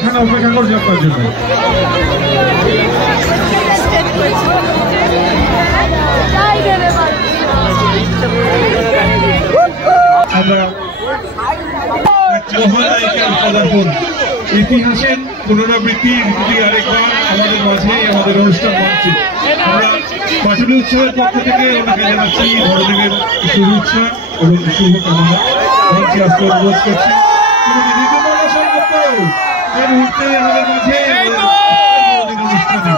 এখানে অপেক্ষা করছে আপনার জন্য। আমরা ইতিহাসের পুনরাবৃত্তি আরেকবার আমাদের মাঝে আমাদের অনুষ্ঠান মঞ্চে আমরা পাটুলি উৎসবের পক্ষ থেকে ওনাকে জানাচ্ছি বড়দিনের শুভেচ্ছা এবং শুভকামনা মঞ্চে আসতে অনুরোধ করছি। এই মুহূর্তে আমাদের মাঝে অনুষ্ঠানে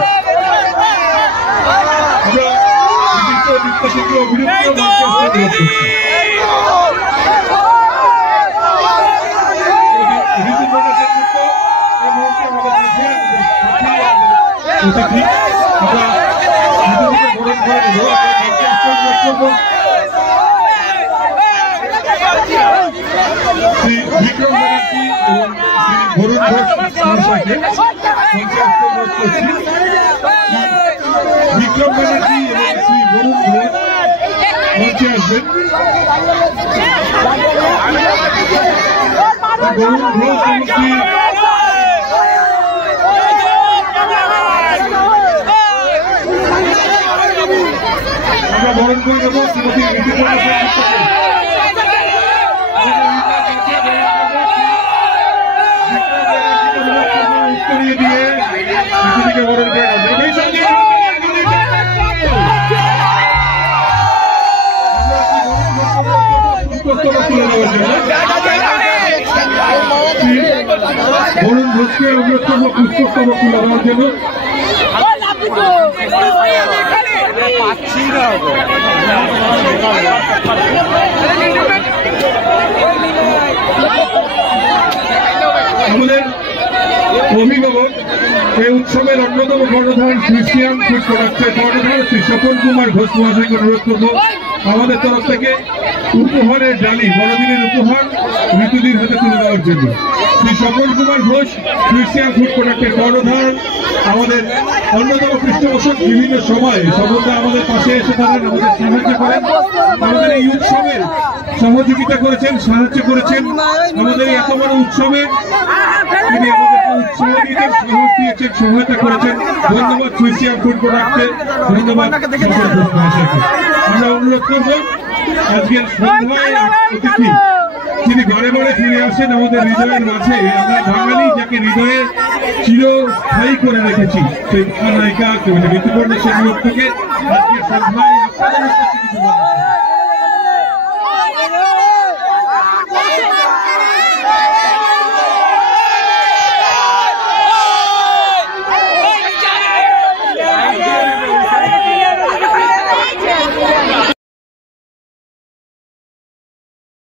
আমরা বিশিষ্ট নৃত্যশিল্পী অভিনেত্রী মঞ্চে আসতে অনুরোধ করছি। শ্রী বিক্রম ব্যানার্জি এবং শ্রী বরুণ ঘোষ মহাশয়কে বিক্রম ব্যানার্জি এবং শ্রী বরুণ ঘোষ মঞ্চে আসবেন। বরুণ ঘোষ এবং শ্রী আমরা বরণ করে দেবো শ্রীমতী ঋতুপর্ণা সেনগুপ্তকে। উত্তরিয়ে দিয়ে ঋতুদিকে বরণ করে দেবো। বরুণ ঘোষকে অনুরোধ করবো পুষ্পস্তবক তুলে দেওয়ার জন্য। আমাদের অভিভাবক এই উৎসবের অন্যতম কর্ণধার ক্রিস্টিয়ান ফুড প্রোডাক্টের কর্ণধার শ্রী স্বপন কুমার ঘোষ মহাশয়কে অনুরোধ করবো আমাদের তরফ থেকে উপহারের ডালি বড়দিনের উপহার ঋতুদির হাতে তুলে দেওয়ার জন্য। শ্রী স্বপন কুমার ঘোষ ক্রিস্টিয়ান ফুড প্রোডাক্টের কর্ণধার আমাদের অন্যতম পৃষ্ঠপোষক। বিভিন্ন সময় সর্বদা আমাদের পাশে এসে তারা আমাদের সাহায্য করেন, আমাদের এই উৎসবের সহযোগিতা করেছেন, সাহায্য করেছেন। আমাদের এই এত বড় উৎসবে তিনি আমাদেরকে উৎসাহ দিয়েছেন, সাহস দিয়েছেন, সহায়তা করেছেন। ধন্যবাদ ক্রিস্টিয়ান ফুড প্রোডাক্টে, ধন্যবাদ মহাশয়কে। আমরা অনুরোধ করব আজকের সন্ধ্যায় অতিথি তিনি ঘরে ঘরে ফিরে আসেন আমাদের হৃদয়ের মাঝে। আমরা বাঙালি যাকে হৃদয়ে চিরস্থায়ী করে রেখেছি সেই নায়িকা ঋতুপর্ণা সেনগুপ্তকে আজকের সন্ধ্যায় আপনাদের কিছু বলা।